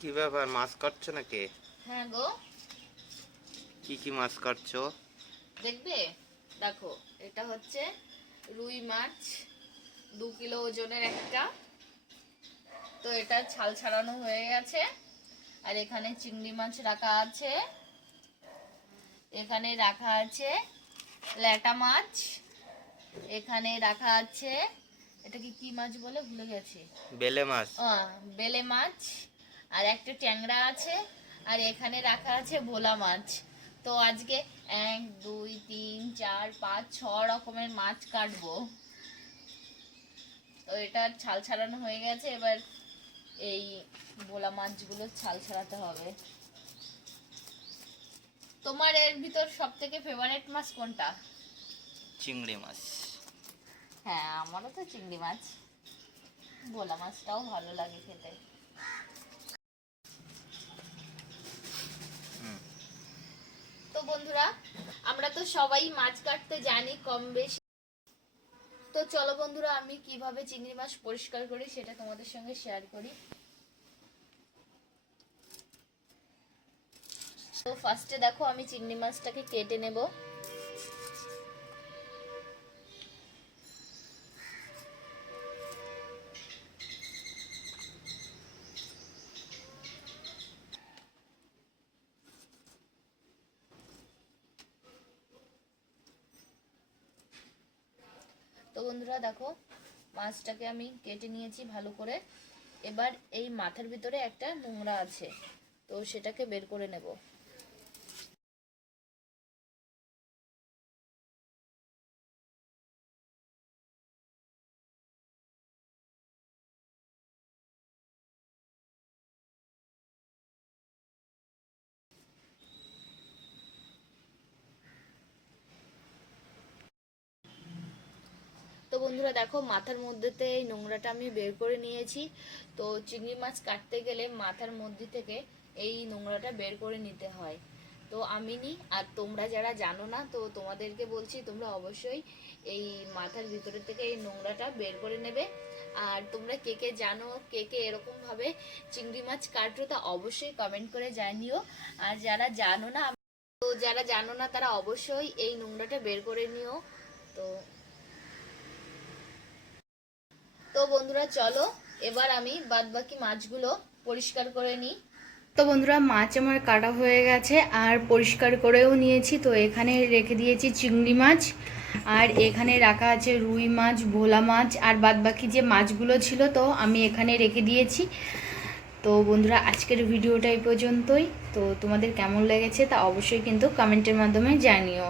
কি ব্যাপার, মাছ কাটছো নাকি? হ্যাঁ গো। কি কি মাছ কাটছো? দেখবে, দেখো এটা হচ্ছে রুই মাছ, 2 কিলো ওজনের একটা। তো এটা ছাল ছাড়ানো হয়ে গেছে। আর এখানে চিংড়ি মাছ রাখা আছে, এখানে রাখা আছে ল্যাটা মাছ, এখানে রাখা আছে এটাকে কি মাছ বলে ভুলে গেছি, বেলে মাছ। বেলে মাছ। আর একটা ট্যাংরা আছে। আর এখানে রাখা আছে ভোলা মাছ। তো আজকে 1 2 3 4 5 6 রকমের মাছ কাটবো। তো এটা ছাল ছাড়ানো হয়ে গেছে, এবার এই ভোলা মাছগুলো ছাল ছাড়াতে হবে। তোমার এর ভিতর সব থেকে ফেভারিট মাছ কোনটা? চিংড়ি মাছ। হ্যাঁ, আমারও তো চিংড়ি মাছ। ভোলা মাছটাও ভালো লাগে খেতে। তো বন্ধুরা, আমরা তো সবাই মাছ কাটতে জানি কম বেশি। তো চলো বন্ধুরা, আমি কিভাবে চিংড়ি মাছ পরিষ্কার করি সেটা তোমাদের সঙ্গে শেয়ার করি। তো ফার্স্টে দেখো, আমি চিংড়ি মাছটাকে কেটে নেব। তো বন্ধুরা দেখো, মাছটাকে আমি কেটে নিয়েছি ভালো করে। এবার এই মাথার ভিতরে একটা নোংরা আছে, তো সেটাকে বের করে নেব। তো বন্ধুরা দেখো, মাথার মধ্যেতে এই নোংরাটা আমি বের করে নিয়েছি। তো চিংড়ি মাছ কাটতে গেলে মাথার মধ্যে থেকে এই নোংরাটা বের করে নিতে হয়। তো আমি নি, আর তোমরা যারা জানো না, তো তোমাদেরকে বলছি তোমরা অবশ্যই এই মাথার ভিতরে থেকে এই নোংরাটা বের করে নেবে। আর তোমরা কে কে জানো, কে কে এরকম ভাবে চিংড়ি মাছ কাটো, তা অবশ্যই কমেন্ট করে জানিও। আর যারা জানো না, তো যারা জানো না তারা অবশ্যই এই নোংরাটা বের করে নিও। তো তো বন্ধুরা চলো, এবার আমি বাদবাকি মাছগুলো পরিষ্কার করে নিই। তো বন্ধুরা, মাছ আমার কাটা হয়ে গেছে আর পরিষ্কার করেও নিয়েছি। তো এখানে রেখে দিয়েছি চিংড়ি মাছ, আর এখানে রাখা আছে রুই মাছ, ভোলা মাছ, আর বাদবাকি যে মাছগুলো ছিল তো আমি এখানে রেখে দিয়েছি। তো বন্ধুরা, আজকের ভিডিওটা এই পর্যন্তই। তো তোমাদের কেমন লেগেছে তা অবশ্যই কিন্তু কমেন্টের মাধ্যমে জানিও।